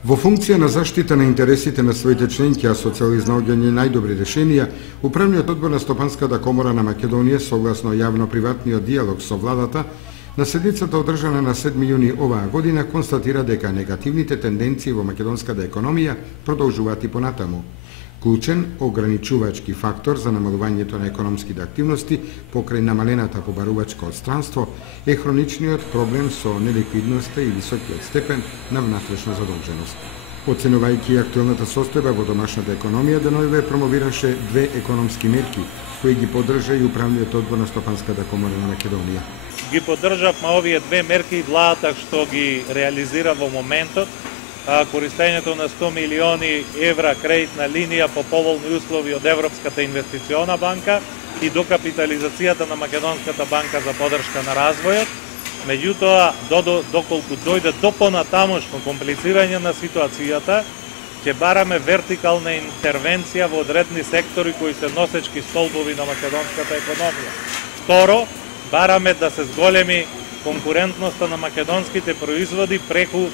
Во функција на заштита на интересите на своите членки, а со цел изнаоѓање најдобри решенија, Управниот одбор на Стопанската комора на Македонија, согласно јавно-приватниот диалог со владата, на седницата одржана на 7 јуни оваа година констатира дека негативните тенденции во македонската економија продолжуваат и понатаму. Клучен ограничувачки фактор за намалувањето на економските активности покрај намалената побарувачка одстранство е хроничниот проблем со неликвидноста и високиот степен на внатрешна задолженост. Оценувајќи актуелната состојба во домашната економија, ДНОВ промовираше две економски мерки кои ги поддржа и Управниот одбор на Стопанската комора на Македонија. Ги поддржавме овие две мерки и владата што ги реализира во моментот, користењето на 100 милиони евра кредитна линија по поволни услови од Европската инвестициона банка и докапитализацијата на Македонската банка за поддршка на развојот. Меѓутоа, доколку дојде до понатамошно комплицирање на ситуацијата, ќе бараме вертикална интервенција во одредни сектори кои се носечки столбови на македонската економија. Второ, бараме да се зголеми конкурентноста на македонските производи преку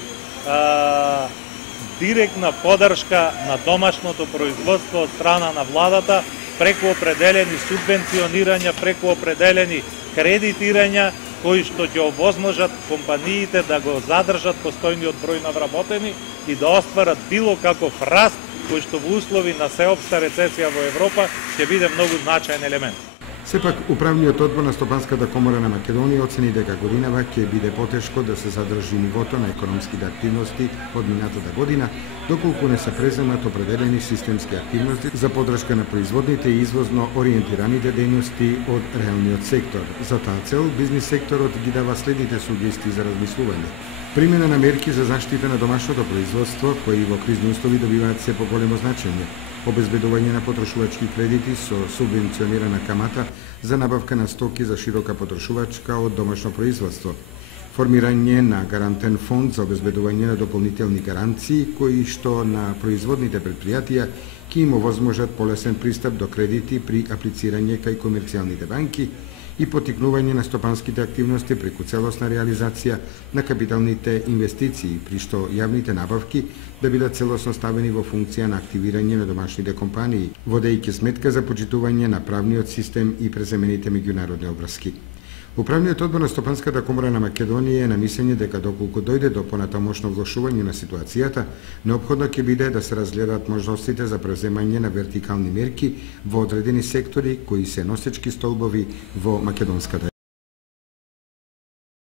директна поддршка на домашното производство од страна на владата, преку определени субвенционирања, преку определени кредитирања, кои што ќе овозможат компаниите да го задржат постојниот број на вработени и да остварат било каков раст, кој што во услови на сеопшта рецесија во Европа ќе биде многу значаен елемент. Сепак, Управниот одбор на Стопанската комора на Македонија оцени дека годинава ќе биде потешко да се задржи нивото на економските активности од минатата година, доколку не се преземат определени системски активности за поддршка на производните и извозно ориентираните дејности од реалниот сектор. За таа цел, бизнис секторот ги дава следните сугестии за размислување. Примена на мерки за заштита на домашното производство, кои во кризни услови добиваат се поголемо значење. Обезбедување на потрошувачки кредити со субвенционирана камата за набавка на стоки за широка потрошувачка од домашно производство. Формирање на гарантен фонд за обезбедување на дополнителни гаранции, кои што на производните предпријатија ќе им овозможат полесен пристап до кредити при аплицирање кај комерцијалните банки и потикнување на стопанските активности преку целосна реализација на капиталните инвестиции, при што јавните набавки да бидат целосно ставени во функција на активирање на домашните компании, водејќи сметка за почитување на правниот систем и преземените меѓународни обврски. Управниот одбор на Стопанската комора на Македонија е на мислење дека доколку дојде до понатамошно влошување на ситуацијата, неопходно ќе биде да се разгледат можностите за преземање на вертикални мерки во одредени сектори кои се носечки столбови во македонската